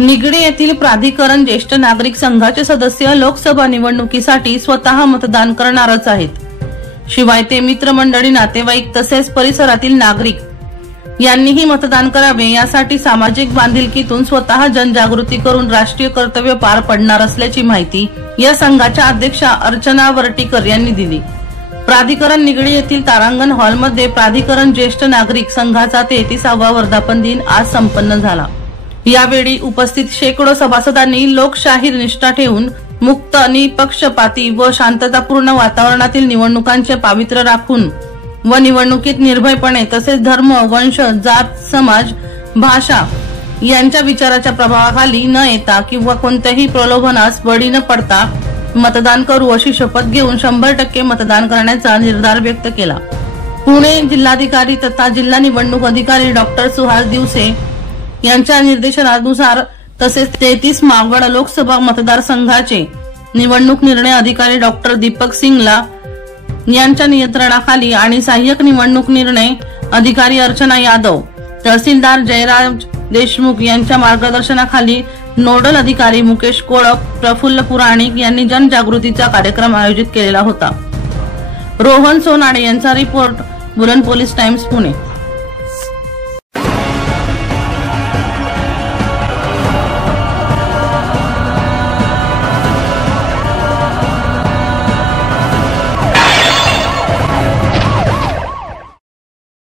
निगडी येथील प्राधिकरण ज्येष्ठ नागरिक संघाचे सदस्य लोकसभा निवडणुकीसाठी स्वतः मतदान करणारच आहेत. शिवाय ते मित्रमंडळी, नातेवाईक तसेच परिसरातील नागरिक यांनीही मतदान करावे यासाठी सामाजिक बांधिलकीतून स्वतः जनजागृती करून राष्ट्रीय कर्तव्य पार पडणार असल्याची माहिती या संघाच्या अध्यक्षा अर्चना वर्टीकर यांनी दिली. प्राधिकरण निगडी येथील तारांगण हॉलमध्ये प्राधिकरण ज्येष्ठ नागरिक संघाचा 33वा वर्धापन दिन आज संपन्न झाला. यावेळी उपस्थित शेकडो सभासदांनी लोकशाहीर निष्ठा ठेवून मुक्त, निपक्षपाती व शांततापूर्ण वातावरणातील निवडणुकांचे पावित्र्य राखून व निवडणुकीत निर्भयपणे तसेच धर्म, वंश, जात, समाज, भाषा यांच्या विचाराच्या प्रभावाखाली न येता किंवा कोणत्याही प्रलोभनास बळी न पडता मतदान करू अशी शपथ घेऊन 100% मतदान करण्याचा निर्धार व्यक्त केला. पुणे जिल्हाधिकारी तथा जिल्हा निवडणूक अधिकारी डॉक्टर सुहास दिवसे यांच्या निर्देशनानुसार तसेच 33 मावळ लोकसभा मतदारसंघाचे निवडणूक निर्णय अधिकारी डॉक्टर दीपक सिंगला यांच्या नियंत्रणाखाली आणि सहाय्यक निवडणूक निर्णय अधिकारी अर्चना यादव, तहसीलदार जयराज देशमुख यांच्या मार्गदर्शनाखाली नोडल अधिकारी मुकेश कोळप, प्रफुल्ल पुराणिक यांनी जनजागृतीचा कार्यक्रम आयोजित केलेला होता. रोहन सोनाडे यांचा रिपोर्ट, बुलंद पोलीस टाइम्स, पुणे.